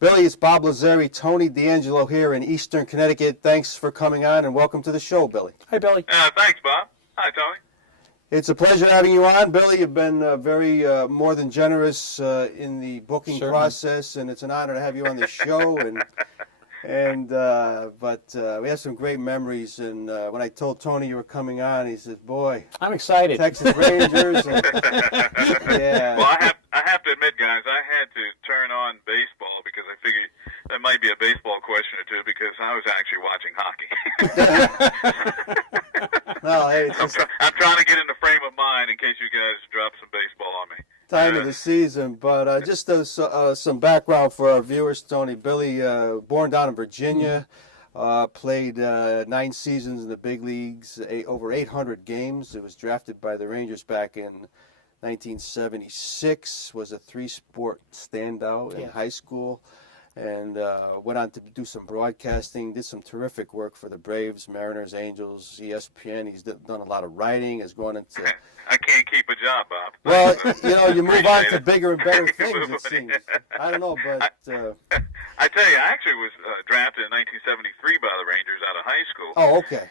Billy, it's Bob Lazari, Tony D'Angelo here in Eastern Connecticut. Thanks for coming on and welcome to the show, Billy. Hi, Billy. Thanks, Bob. Hi, Tony. It's a pleasure having you on, Billy. You've been very more than generous in the booking process, and it's an honor to have you on the show. But we have some great memories. And when I told Tony you were coming on, he said, "Boy, I'm excited." Texas Rangers." Yeah. Well, I have to admit, guys, I had to turn on baseball because I figured there might be a baseball question or two because I was actually watching hockey. Well, hey, I'm trying to get in the frame of mind in case you guys drop some baseball on me. Time of the season, but just some background for our viewers. Tony, Billy, born down in Virginia, played 9 seasons in the big leagues, over 800 games. It was drafted by the Rangers back in 1976. Was a 3-sport standout in high school, and went on to do some broadcasting. Did some terrific work for the Braves, Mariners, Angels, ESPN. He's done a lot of writing. Has gone into I can't keep a job, Bob. Well, you move on to bigger and better things, it seems. I don't know, but... I tell you, I actually was drafted in 1973 by the Rangers out of high school. Oh, okay.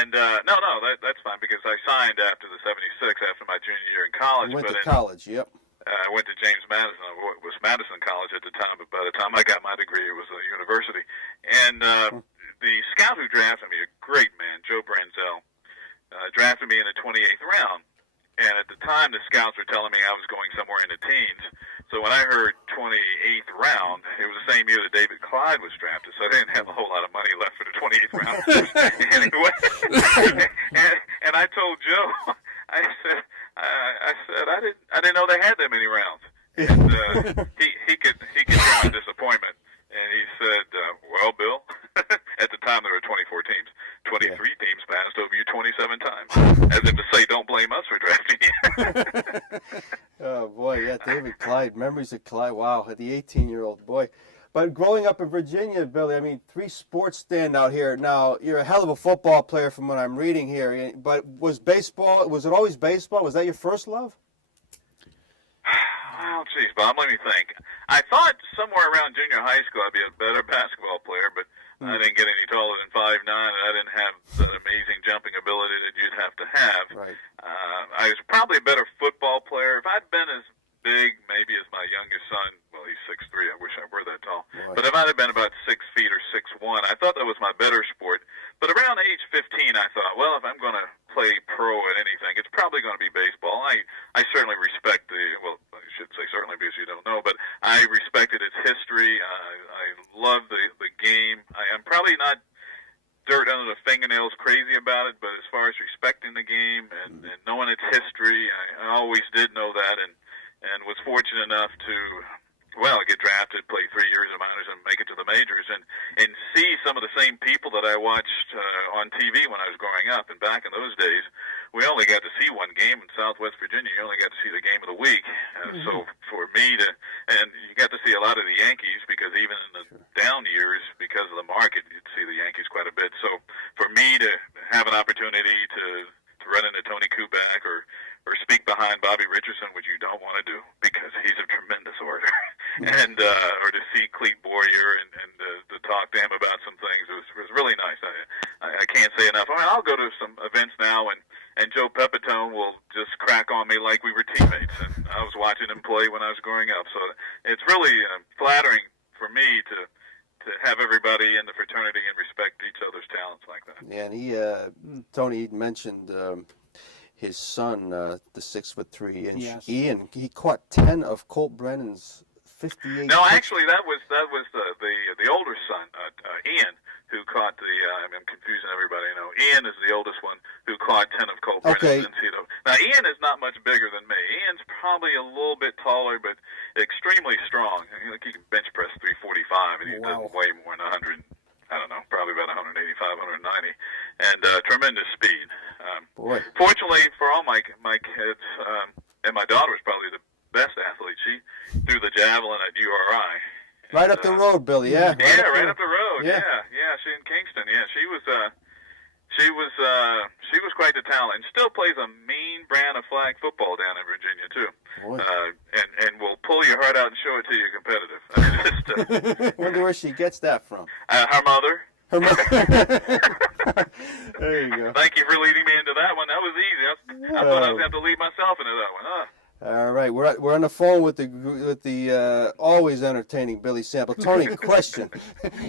And, that's fine, because I signed after the 76, after my junior year in college. Went to college, yep. I went to James Madison. It was Madison College at the time, but by the time I got my degree, it was a university. And the scout who drafted me, a great man, Joe Branzel, drafted me in the 28th round. And at the time, the scouts were telling me I was going somewhere in the teens. So when I heard 28th round, it was the same year that David Clyde was drafted, so I didn't have a whole lot of money left for the 28th round. Anyway, and I told Joe, I said I didn't know they had that many rounds. And he could hear my disappointment. And he said, well, Bill, at the time there were 24 teams. 23 teams passed over you 27 times. As if to say, don't blame us for drafting you. Oh, boy, yeah, David Clyde. Memories of Clyde. Wow, the 18-year-old boy. But growing up in Virginia, Billy, I mean, 3 sports stand out here. Now, you're a hell of a football player from what I'm reading here. But was it always baseball? Was that your first love? Well, geez, Bob, let me think. I thought somewhere around junior high school I'd be a better basketball player, but I didn't get any taller than 5'9", and I didn't have that amazing jumping ability that you'd have to have. Right. I was probably a better football player. If I'd been as big, maybe as my youngest son, well, he's 6'3", I wish I were that tall. Right. But if I'd have been about 6 feet or 6'1", I thought that was my better sport. But around age 15, I thought, well, if I'm going to play pro at anything, it's probably going to be baseball. I certainly respect I should say certainly because you don't know, but I respected its history. I love the game. I am probably not dirt under the fingernails crazy about it, but as far as respecting the game and knowing its history, I always did know that and was fortunate enough to get drafted, play 3 years in minors, and make it to the majors, and see some of the same people that I watched on TV when I was growing up. And back in those days, we only got to see one game in Southwest Virginia. You only got to see the game of the week. So for me and you got to see a lot of the Yankees because even in the down years, because of the market, you'd see the Yankees quite a bit. So for me to have an opportunity to run into Tony Kubek or speak behind Bobby Richardson, which you don't want to do because he's a tremendous orator, and or to see Clete Boyer and to talk to him about some things was really nice. I can't say enough. I mean, I'll go to some events now, and Joe Pepitone will just crack on me like we were teammates, and I was watching him play when I was growing up. So it's really flattering for me to have everybody in the fraternity and respect each other's talents like that. Yeah, and Tony mentioned his son, the 6'3" Ian. He caught 10 of Colt Brennan's 58. No, actually, that was the older son, Ian, who caught the. I'm confusing everybody. Ian is the oldest one who caught 10 of Colt Brennan's. Now, Ian is not much bigger than me. Ian's probably a little bit taller, but extremely strong. He can bench press 345, and he does way more than 100. I don't know, probably about 185, 190, and tremendous speed. Fortunately for all my kids, and my daughter was probably the best athlete. She threw the javelin at URI. Right up the road, Billy. Yeah. Right up the road. Yeah. She in Kingston. Yeah, she was quite the talent, and still plays a mean brand of flag football down in Virginia too. And will pull your heart out and show it to you competitive. sister. Wonder where she gets that from. Her mother. Her mother. There you go. Thank you for leading me into that one. That was easy. I thought I was going to have to lead myself into that one. Huh? All right, we're on the phone with the always entertaining Billy Sample. Tony, question.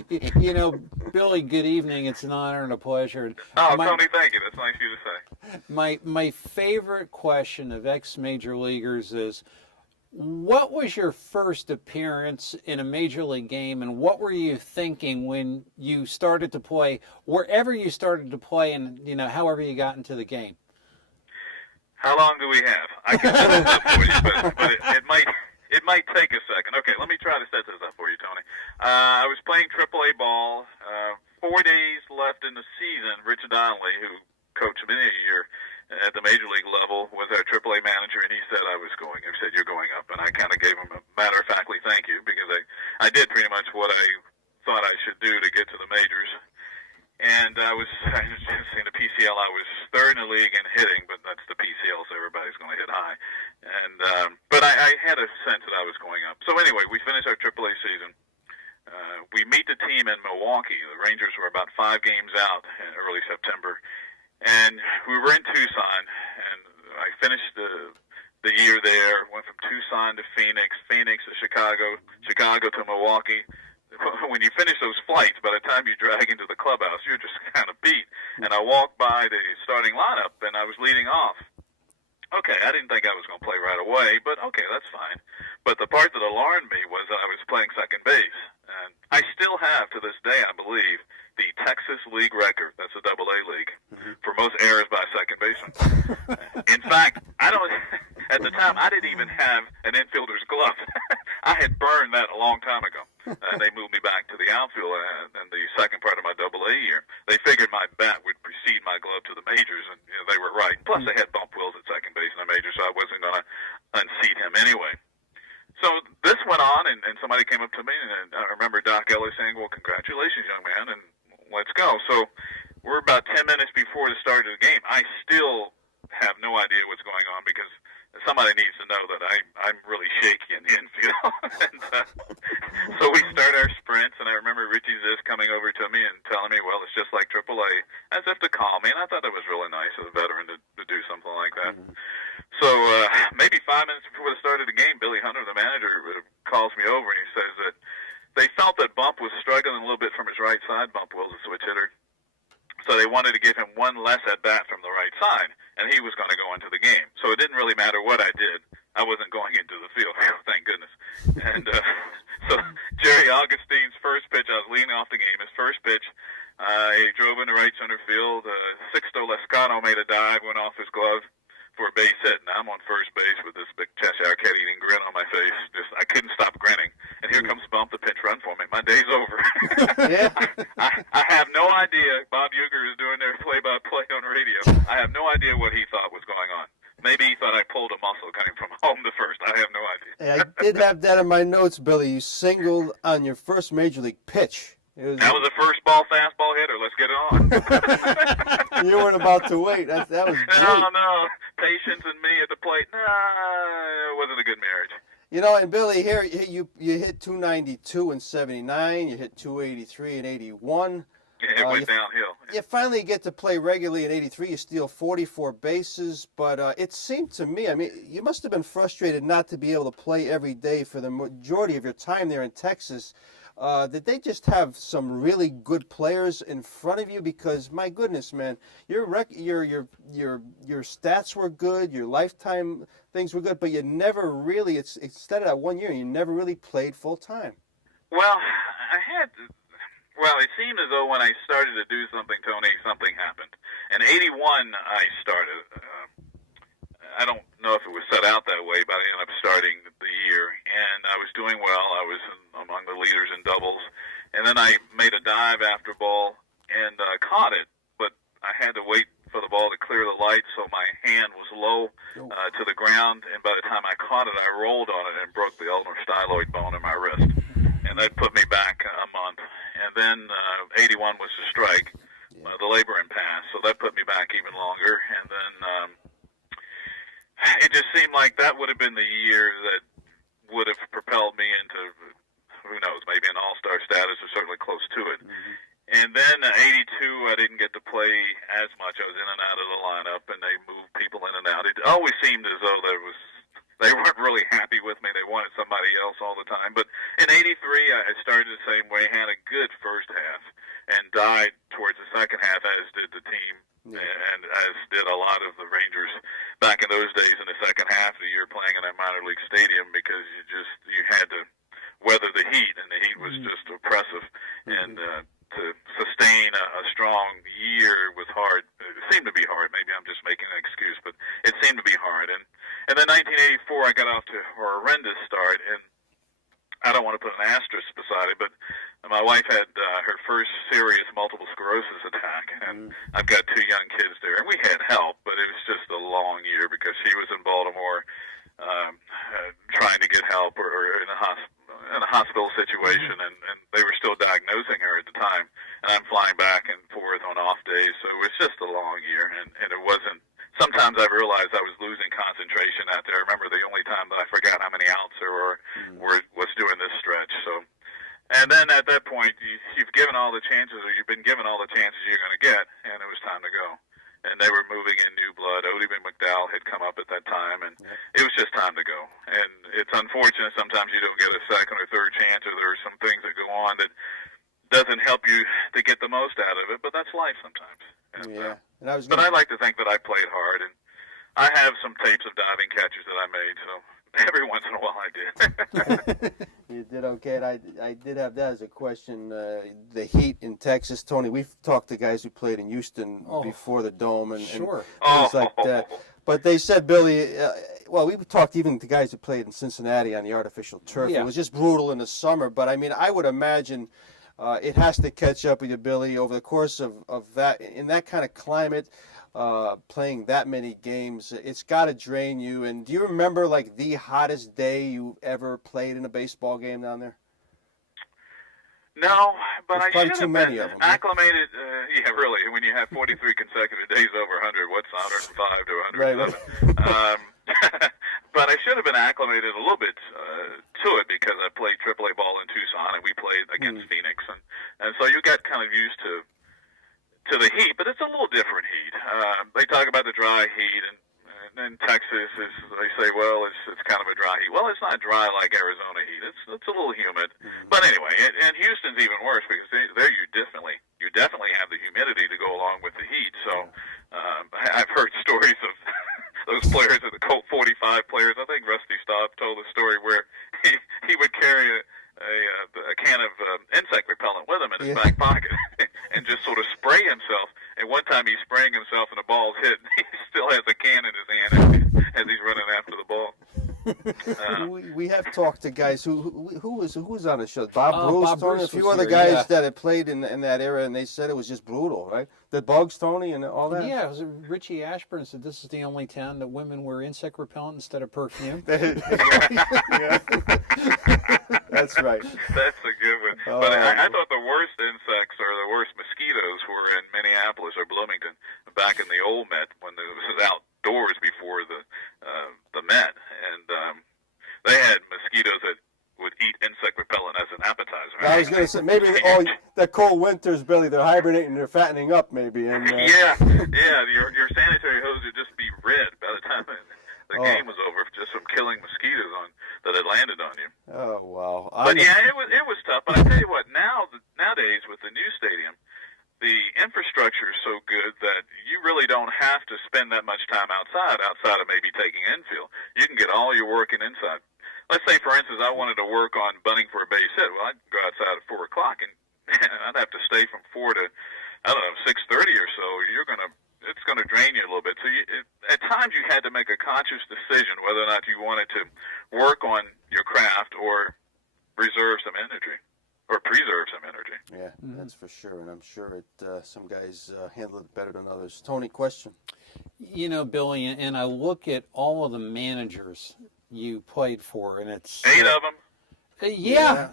Billy, good evening. It's an honor and a pleasure. Oh, Tony, thank you. That's nice of you to say. My favorite question of ex-major leaguers is, what was your first appearance in a major league game, and what were you thinking when you started to play, wherever you started to play, and however you got into the game? How long do we have? I can set this up for you, but it might take a second. Okay, let me try to set this up for you, Tony. I was playing AAA ball. 4 days left in the season. Rich Donnelly, who coached me a year at the major league level, was our AAA manager, and he said I was going. He said, "You're going up," and I kind of gave him a matter-of-factly thank you, because I did pretty much what I thought I should do to get to the majors. And I was saying the PCL, I was third in the league in hitting, but that's the PCL, so everybody's going to hit high. And but I had a sense that I was going up. So anyway, we finished our AAA season. We meet the team in Milwaukee. The Rangers were about 5 games out in early September, and we were in Tucson. And I finished the year there. Went from Tucson to Phoenix, Phoenix to Chicago, Chicago to Milwaukee. When you finish those flights, by the time you drag into the clubhouse, you're just kind of beat. And I walked by the starting lineup, and I was leading off. Okay, I didn't think I was going to play right away, but okay, that's fine. But the part that alarmed me was that I was playing second base. And I still have, to this day, I believe, the Texas League record, that's the AA League, for most errors by a second baseman. In fact, at the time, I didn't even have an infielder's glove. I had burned that a long time ago. They moved me back to the outfield in the second part of my AA year. They figured my bat would precede my glove to the majors, and they were right. Plus, they had bump wheels at second base in the majors, so I wasn't going to unseat him anyway. So this went on, and somebody came up to me, and I remember Doc Ellis saying, "Well, congratulations, young man, and let's go." So we're about 10 minutes before the start of the game. I still have no idea what's going on, because somebody needs to know that I'm really shaky in the infield. And, so we start our sprints, and I remember Richie Zisk coming over to me and telling me, "Well, it's just like AAA," as if to calm me. And I thought that was really nice of a veteran to do something like that. So maybe 5 minutes before the start of the game, Billy Hunter, the manager, calls me over, and he says that they felt that Bump was struggling a little bit from his right side. Bump Will's a switch hitter. So they wanted to give him one less at-bat from the right side, and he was going to go into the game. So it didn't really matter what I did. I wasn't going into the field, thank goodness. And so Jerry Augustine's first pitch, I was leading off the game. His first pitch, he drove into right center field. Sixto Lescano made a dive, went off his glove for a base hit. Now I'm on first base with this big Cheshire cat-eating grin on my face. I couldn't stop grinning. And here comes Bump, the pitch run for me. My day's over. Yeah. I have no idea. Bob Uecker is doing their play-by-play on radio. I have no idea what he thought was going on. Maybe he thought I pulled a muscle coming from home to first. I have no idea. Yeah, I did have that in my notes, Billy. You singled on your first major league pitch. That was a first ball fastball hitter. Let's get it on. You weren't about to wait. That was great. No. Patience and me at the plate. No, it wasn't a good marriage. And Billy, here you hit 292 in 79. You hit 283 in 81. Yeah, it went downhill. You finally get to play regularly in 83. You steal 44 bases. But it seemed to me, you must have been frustrated not to be able to play every day for the majority of your time there in Texas. Did they just have some really good players in front of you? Because my goodness, man, your stats were good, your lifetime things were good, but you never really. It's instead of that 1 year, you never really played full time. Well, it seemed as though when I started to do something, Tony, something happened. In 81, I started. I don't know if it was set out that way, but I ended up starting the year, and I was doing well. I was among the leaders in doubles, and then I made a dive after ball and caught it, but I had to wait for the ball to clear the light, so my hand was low to the ground, and by the time I caught it, I rolled on it and broke the ulnar styloid bone in my wrist, and that put me back a month. And then 81 was the strike, the labor impasse, so that put me back even longer, and then it just seemed like that would have been the year that would have propelled me into, who knows? Maybe an all-star status or certainly close to it. And then '82, I didn't get to play as much. I was in and out of the lineup, and they moved people in and out. It always seemed as though they weren't really happy with me. They wanted somebody else all the time. But in '83, I started the same way, had a good first half, and died towards the second half, as did the team, and as did a lot of the Rangers back in those days in the second half of the year playing in that minor league stadium, because you had to weather the heat, and the heat was just oppressive. And to sustain a strong year was hard. It seemed to be hard. Maybe I'm just making an excuse, but it seemed to be hard. And then 1984, I got off to a horrendous start, and I don't want to put an asterisk beside it, but my wife had her first serious multiple sclerosis attack, and I've got two young kids there, and we had help, but it was just a long year because she was in Baltimore trying to get help or in a hospital situation, and they were still diagnosing her at the time, and I'm flying back and forth on off days, so it was just a long year, and it wasn't. Sometimes I realized I was losing concentration out there. I remember the only time that I forgot how many outs there was doing this stretch. So, and then at that point, you've given all the chances, or you've been given all the chances you're going to get, and it was time to go. And they were moving in new blood. Odie McDowell had come up at that time, and it was just time to go. And it's unfortunate sometimes you don't get a second or third chance, or there are some things that go on that doesn't help you to get the most out of it, but that's life sometimes. And, And I but I like to think that I played hard, and I have some tapes of diving catches that I made, so every once in a while I did. You did okay. And I did have that as a question. The heat in Texas, Tony. We've talked to guys who played in Houston before the Dome, and Sure. things like that. But they said, Billy, well, we talked even to guys who played in Cincinnati on the artificial turf. Yeah. It was just brutal in the summer. But I mean, I would imagine it has to catch up with you, Billy, over the course of that, in that kind of climate, playing that many games. It's got to drain you. And do you remember, like, the hottest day you ever played in a baseball game down there? No, but I should have many been of them, acclimated. Yeah, really. When you have 43 consecutive days over 100, what's 105 to 107? Right. But I should have been acclimated a little bit to it because I played AAA ball in Tucson, and we played against Phoenix, and so you got kind of used to the heat. But it's a little different heat. They talk about the dry heat, and in Texas, they say, well, it's kind of a dry heat. Well, it's not dry like Arizona heat. It's a little humid. But anyway, and Houston's even worse because there you definitely have the humidity to go along with the heat. So I've heard stories of those players, the Colt 45 players. I think Rusty Staub told a story where he would carry a can of insect repellent with him in his back pocket and just sort of spray himself. And one time he's spraying himself and the ball's hit, and he still has a can in his hand as he's running after the ball. We have talked to guys who was on the show. Bob Bruce, Bob Tony, Bruce a few was other here, guys that had played in that era, and they said it was just brutal, right? The bugs, Tony, and all that. Yeah, it was Richie Ashburn said this is the only town that women wear insect repellent instead of perfume. Yeah. That's right. That's a good one. But I thought the worst insects or the worst mosquitoes were in Minneapolis or Bloomington back in the old Met when it was outdoors before the Met, and they had mosquitoes that would eat insect repellent as an appetizer. I was going to say maybe the cold winters, Billy. They're hibernating, they're fattening up, maybe. And yeah. Your sanitary hose would just be red by the time the game was over, just from killing mosquitoes that had landed on you. Oh wow! But yeah, it was tough. But I tell you what, nowadays with the new stadium, the infrastructure is so good that you really don't have to spend that much time outside of maybe taking infield. You can get all your work in inside. Let's say, for instance, I wanted to work on bunting for a base hit. Well, I'd go outside at 4 o'clock, and I'd have to stay from 4 to, 6:30 or so. It's going to drain you a little bit. So at times you had to make a conscious decision whether or not you wanted to work on your craft or reserve some energy. Or preserve some energy. Yeah, that's for sure, and I'm sure some guys handle it better than others. Tony, question? You know, Billy, and I look at all of the managers you played for, and it's 8 of them.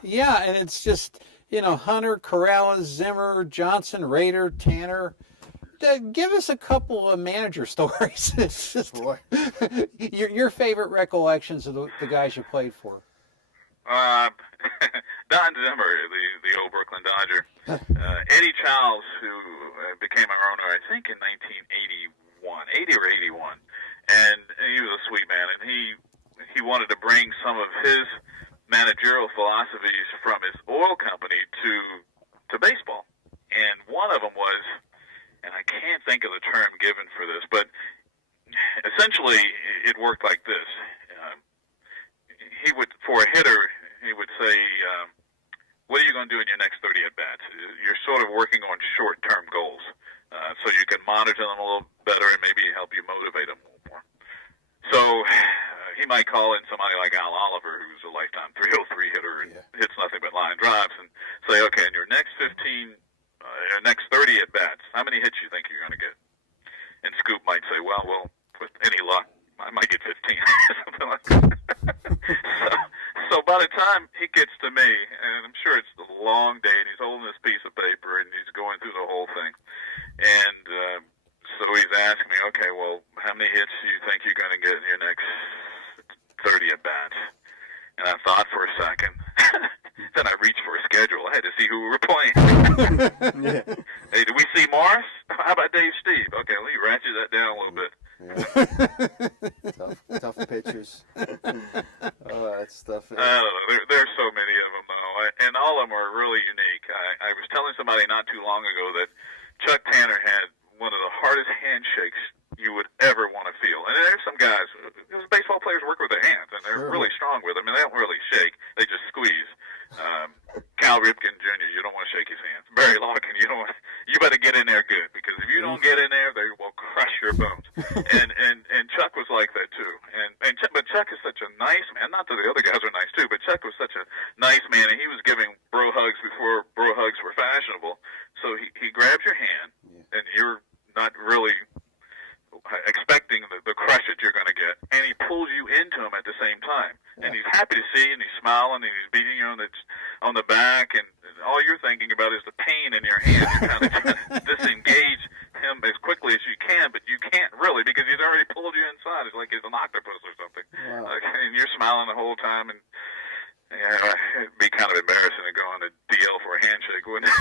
Yeah, and it's just, Hunter, Corrales, Zimmer, Johnson, Rader, Tanner. Give us a couple of manager stories. It's just your favorite recollections of the guys you played for. Uh, Don Zimmer, the old Brooklyn Dodger. Eddie Childs, who became our owner, I think, in 1981, 80 or 81. And he was a sweet man, and he wanted to bring some of his managerial philosophies from his oil company to baseball. And one of them was, and I can't think of the term given for this, but essentially it worked like this. He would, for a hitter, he would say, what are you going to do in your next 30 at-bats? You're sort of working on short-term goals, so you can monitor them a little better and maybe help you motivate them a little more. So he might call in somebody like Al Oliver, who's a lifetime 303 hitter and hits nothing but line drives, and say, okay, in your next 15, next 30 at-bats, how many hits do you think you're going to get? And Scoop might say, well, with any luck, I might get 15, something like that. So by the time he gets to me, and I'm sure it's a long day, and he's holding this piece of paper, and he's going through the whole thing. And so he's asking me, okay, well, how many hits do you think you're going to get in your next 30 at-bats? And I thought for a second. Then I reached for a schedule. I had to see who we were playing. Hey, did we see Morris? How about Dave Steve? Okay, let me ratchet that down a little bit. Yeah. tough pitchers. Oh, that stuff. There's so many of them, though, and all of them are really unique. I was telling somebody not too long ago that Chuck Tanner had one of the hardest handshakes you would ever want to feel. And there's some guys, baseball players work with their hands, and they're really strong with them, and they don't really shake. They just squeeze. Cal Ripken Jr., you don't want to shake his hands. Barry Larkin, you better get in there good, because if you don't get in there, they will crush your bones. And Chuck was like that too. But Chuck is such a nice man. Not that the other guys are nice too, but Chuck was such a nice man, and he was giving bro hugs before bro hugs were fashionable. So he grabs your hand, and you're not really expecting the crush that you're going to get, and he pulls you into him at the same time. And he's happy to see you, and he's smiling, and he's beating you on the back, and all you're thinking about is the pain in your hand. You're kind of trying to disengage him as quickly as you can, but you can't really, because he's already pulled you inside. It's like he's an octopus or something. Wow. And you're smiling the whole time, and it'd be kind of embarrassing to go on a DL for a handshake, wouldn't it?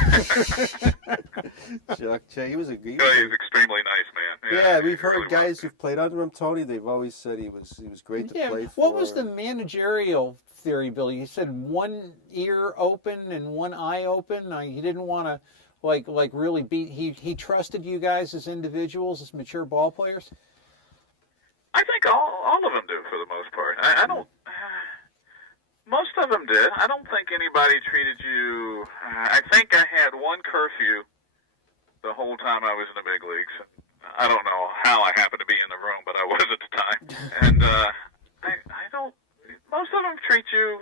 Chuck, he was he's an extremely nice man. Yeah, we've heard really guys who've played under him, Tony. They've always said he was great to play for. What was the managerial theory, Billy? You said one ear open and one eye open. He didn't want to like really beat. He trusted you guys as individuals, as mature ball players. I think all of them do for the most part. I don't. Most of them did. I don't think anybody treated you. I think I had one curfew the whole time I was in the big leagues. I don't know how I happened to be in the room, but I was at the time. And I don't. Most of them treat you.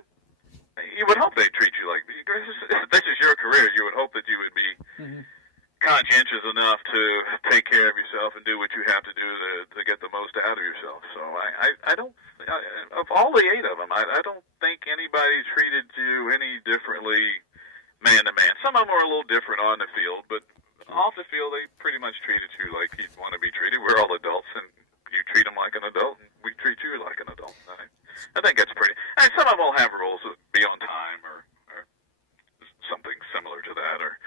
You would hope they treat you like this is your career. You would hope that you would be conscientious enough to take care of yourself and do what you have to do to get the most out of yourself. So I don't. Of all the 8 of them, I don't think anybody treated you any differently man to man. Some of them are a little different on the field, but off the field, they pretty much treated you like you'd want to be treated. We're all adults, and you treat them like an adult, and we treat you like an adult. I think that's pretty. And some of them will have rules of be on time or something similar to that, or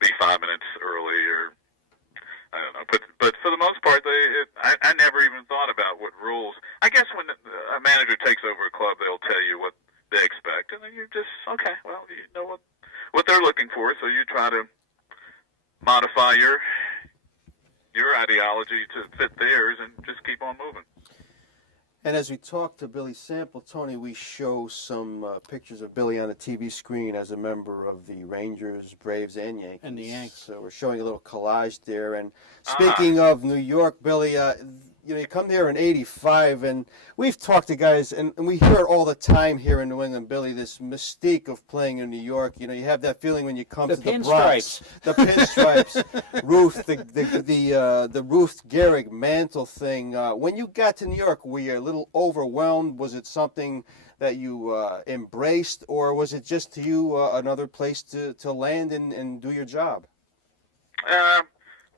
be 5 minutes early, or I don't know. But for the most part, I never even thought about what rules. I guess when a manager takes over a club, they'll tell you what they expect, and then you just okay. Well, you know what they're looking for, so you try to modify your ideology to fit theirs and just keep on moving. And as we talk to Billy Sample, Tony, we show some pictures of Billy on the TV screen as a member of the Rangers, Braves, and Yankees. And the Yankees. So we're showing a little collage there. And speaking of New York, Billy, you come there in '85, and we've talked to guys, and we hear it all the time here in New England, Billy, this mystique of playing in New York. You have that feeling when you come to the Bronx. The pinstripes, the Ruth Gehrig mantle thing. When you got to New York, were you a little overwhelmed? Was it something that you embraced, or was it just to you another place to land and do your job?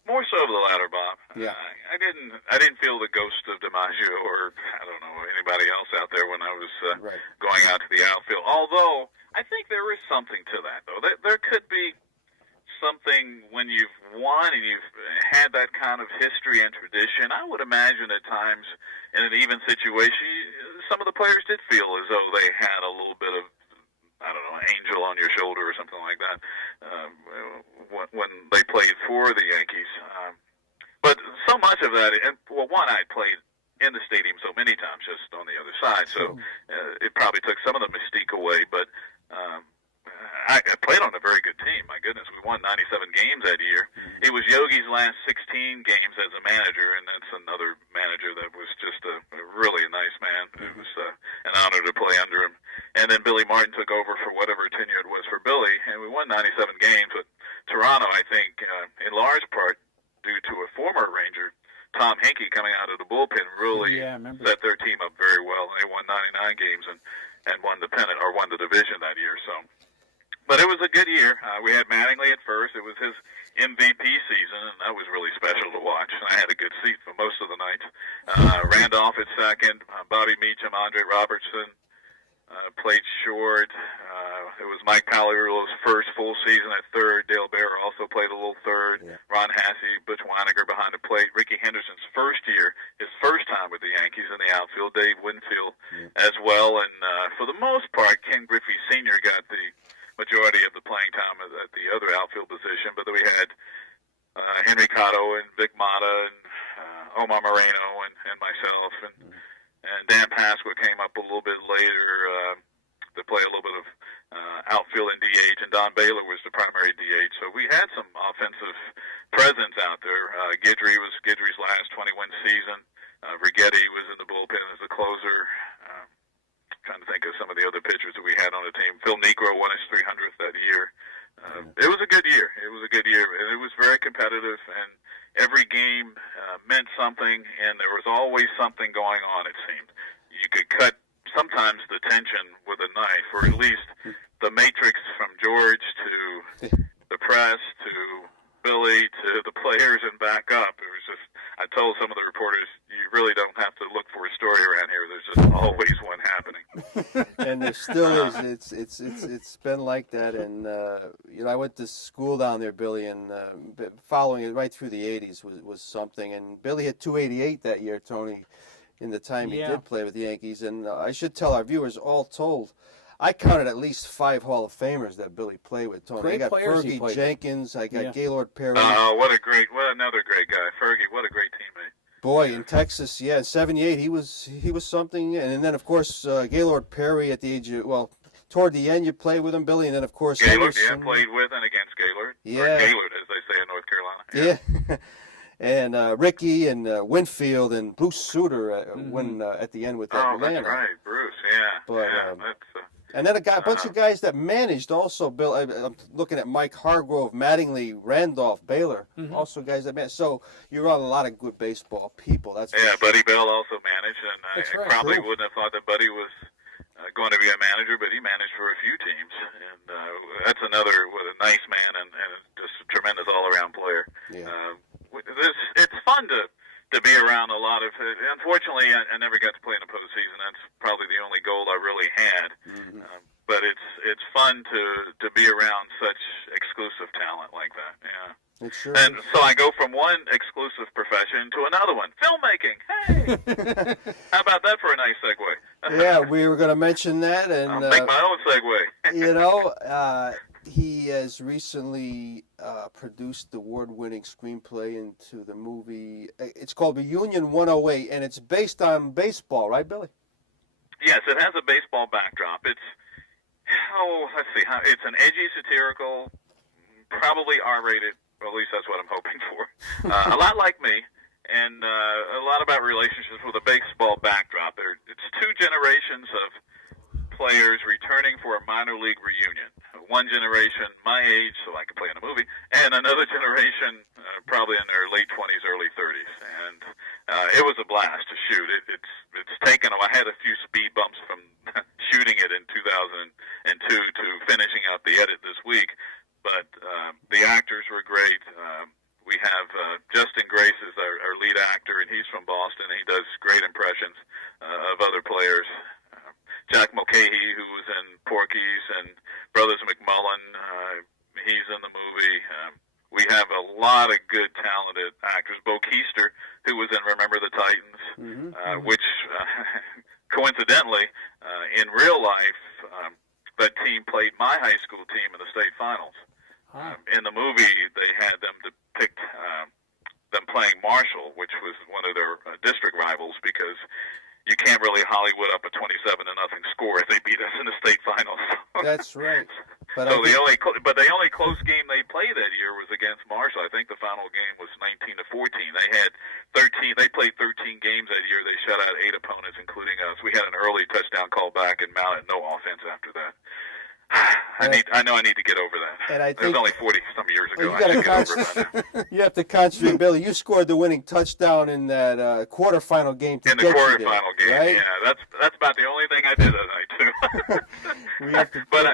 More so the latter, Bob. Yeah. I didn't feel the ghost of DiMaggio or I don't know anybody else out there when I was Right. going out to the outfield. Although I think there is something to that, though. There could be something when you've won and you've had that kind of history and tradition. I would imagine at times in an even situation, some of the players did feel as though they had a little bit of, I don't know, angel on your shoulder or something like that when they played for the Yankees. But so much of that, and well, one, I played in the stadium so many times just on the other side, so it probably took some of the mystique away, but I played on a very good team. My goodness, we won 97 games that year. It was Yogi's last 16 games as a manager, and that's another manager that was just a really nice man. It was an honor to play under him. And then Billy Martin took over for whatever tenure it was for Billy, and we won 97 games. But Toronto, I think, in large part due to a former Ranger, Tom Henke, coming out of the bullpen, really set their team up very well. They won 99 games and won the pennant or won the division that year. So. But it was a good year. We had Mattingly at first. It was his MVP season, and that was really special to watch. I had a good seat for most of the night. Randolph at second, Bobby Meacham, Andre Robertson played short. It was Mike Pagliarulo's first full season at third. Dale Bear also played a little third. Yeah. Ron Hassey, Butch Weiniger behind the plate. Ricky Henderson's first year, his first time with the Yankees in the outfield. Dave Winfield as well. And for the most part, Ken Griffey Sr. got the majority of the playing time at the other outfield position, but then we had Henry Cotto and Vic Mata and Omar Moreno and myself, and Dan Pasqua came up a little bit later to play a little bit of outfield and DH, and Don Baylor was the primary DH. So we had some offensive presence out there. Guidry was Guidry's last 21 season. Righetti was in the bullpen as a closer. Trying to think of some of the other pitchers that we had on the team. Phil Negro won his 300th that year. It was a good year. It was a good year, and it was very competitive, and every game meant something, and there was always something going on, it seemed. You could cut sometimes the tension with a knife, or at least the matrix from George to the press to Billy to the players and back up. It was just, I told some of the reporters, you really don't have to look for a story around here. There's just always one happening. And there still is. It's been like that. And I went to school down there, Billy, and following it right through the '80s was something. And Billy hit 288 that year, Tony, in the time he did play with the Yankees. And I should tell our viewers, all told, I counted at least 5 Hall of Famers that Billy played with, Tony. I got Fergie Jenkins. I got Gaylord Perry. Oh, what another great guy. Fergie, what a great teammate. Boy, in Texas, in '78, he was something. And then, of course, Gaylord Perry at the age of, toward the end, you played with him, Billy. And then, of course, Gaylord, played with and against Gaylord. Yeah. Or Gaylord, as they say in North Carolina. Yeah. And Ricky and Winfield and Bruce Sutter at the end with Atlanta. Oh, that's right, Bruce, yeah. But, and then a bunch of guys that managed also, Bill. I'm looking at Mike Hargrove, Mattingly, Randolph, Baylor, also guys that managed. So you're on a lot of good baseball people. That's Buddy Bell also managed, and I probably wouldn't have thought that Buddy was going to be a manager, but he managed for a few teams, and that's another a nice man and just a tremendous all-around player. Yeah. It's fun to be around a lot of. Unfortunately, I never got to play in the postseason. That's probably the only goal I really had. But it's fun to be around such exclusive talent like that. Yeah. It sure and is. So I go from one exclusive profession to another one, filmmaking. Hey, how about that for a nice segue? Yeah, we were going to mention that, and I'll make my own segue. He has recently produced the award-winning screenplay into the movie. It's called Reunion 108, and it's based on baseball, right, Billy? Yes, it has a baseball backdrop. It's it's an edgy, satirical, probably R-rated. Well, at least that's what I'm hoping for. A lot like me, and a lot about relationships with a baseball backdrop. It's 2 generations of players returning for a minor league reunion. One generation, my age, so I could play in a movie, and another generation, probably in their late 20s, early 30s. And it was a blast to shoot. It's taken. I had a few speed bumps from shooting it in 2002 to finishing out the edit this week. But the actors were great. We have in the movie. We have a lot of good, talented actors. Bo Keister, who was in Remember the Titans, which coincidentally, in real life, that team played my high school team in the state finals. In the movie, they had them depict them playing Marshall, which was one of their district rivals, because you can't really Hollywood up a 27-0 score if they beat us in the state finals. That's right. But so the only close game they played that year was against Marshall. I think the final game was 19-14. They had 13. They played 13 games that year. They shut out 8 opponents, including us. We had an early touchdown call back and mounted no offense after that. I know I need to get over that. And I it was think, only 40-some years ago. You, I should get over it by now. You have to concentrate, Billy. You scored the winning touchdown in that quarterfinal game. In the quarterfinal game, right? Yeah. That's about the only thing I did that night too. But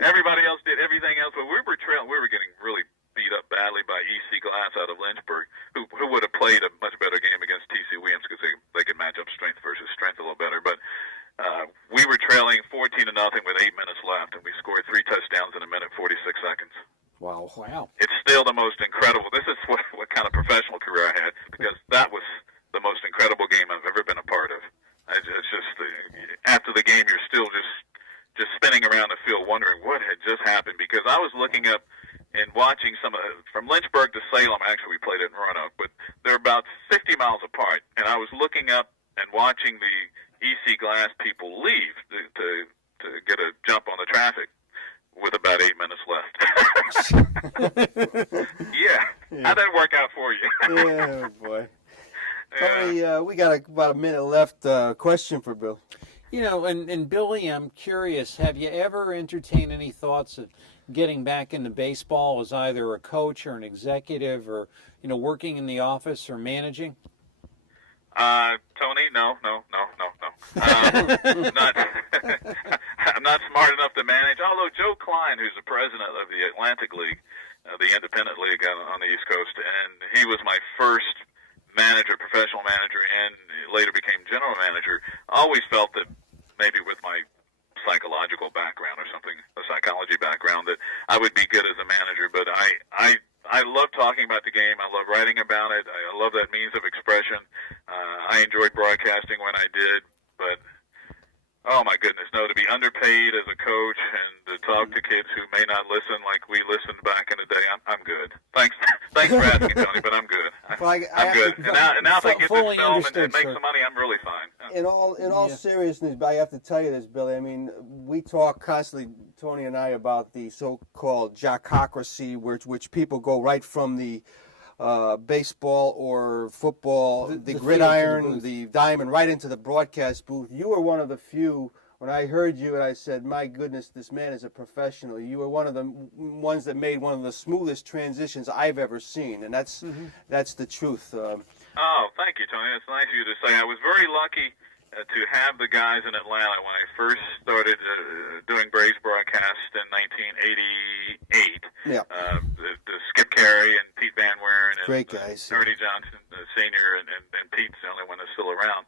everybody else did everything else. But we were trailing. We were getting really beat up badly by E.C. Glass out of Lynchburg, who would have played a much better game against T.C. Williams because they could match up strength versus strength a little better. But we were trailing 14-0 with 8 minutes left, and we scored 3 touchdowns in 1:46. Wow. It's still the most incredible. This is what kind of professional career I had, because that was the most incredible game I've ever been a part of. It's just after the game, you're still just spinning around the field wondering what had just happened, because I was looking up and watching from Lynchburg to Salem. Actually, we played it in Roanoke, but they're about 50 miles apart, and I was looking up and watching the E.C. Glass people leave to get a jump on the traffic with about 8 minutes left. Yeah. How'd that work out for you? Yeah, boy. Tony, we got about a minute left. Question for Bill. You know, and Billy, I'm curious, have you ever entertained any thoughts of getting back into baseball as either a coach or an executive, or, working in the office or managing? Tony, no. I'm not smart enough to manage. Although Joe Klein, who's the president of the Atlantic League, the independent league on the East Coast, and he was my first professional manager, and later became general manager, always felt that maybe with my psychological background or something, a psychology background, that I would be good as a manager. But I love talking about the game. I love writing about it. I love that means of expression. I enjoyed broadcasting when I did, but oh my goodness, no, to be underpaid as a coach and to talk to kids who may not listen like we listened back in the day, I'm good. Thanks for asking, Tony, but I'm good. I'm good. And now if I get this film and make some money, I'm really fine. In all seriousness, I have to tell you this, Billy. I mean, we talk constantly, Tony and I, about the so-called jockocracy, which people go right from the baseball or football, the gridiron, the diamond, right into the broadcast booth. You were one of the few. When I heard you and I said, my goodness, this man is a professional, you were one of the ones that made one of the smoothest transitions I've ever seen, and that's the truth. Oh, thank you, Tony. That's nice of you to say. I was very lucky to have the guys in Atlanta when I first started doing Braves broadcast in 1988. Yeah. The Skip Carey and Pete Van Wieren and great guys. Ernie Johnson, Sr., and Pete's the only one that's still around.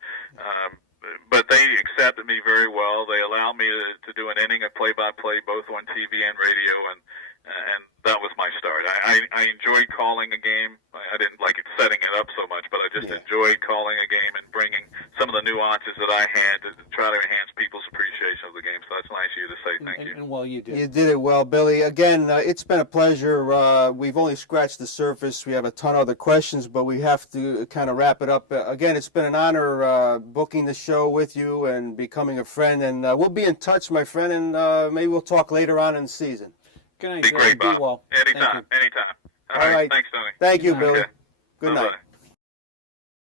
But they accepted me very well. They allowed me to do an inning of play-by-play, both on TV and radio, and that was my start. I enjoyed calling a game. I didn't like it setting it up so much, but I just enjoyed calling a game and bringing some of the nuances that I had to try to enhance people's appreciation of the game. So that's nice of you to say thank you. And well, you did. You did it well, Billy. Again, it's been a pleasure. We've only scratched the surface. We have a ton of other questions, but we have to kind of wrap it up. Again, it's been an honor booking the show with you and becoming a friend. And we'll be in touch, my friend, and maybe we'll talk later on in the season. Good night, Be great, Bob. Anytime. All right. Thanks, Tony. Thank you, Billy. Okay. Good night. Bye-bye.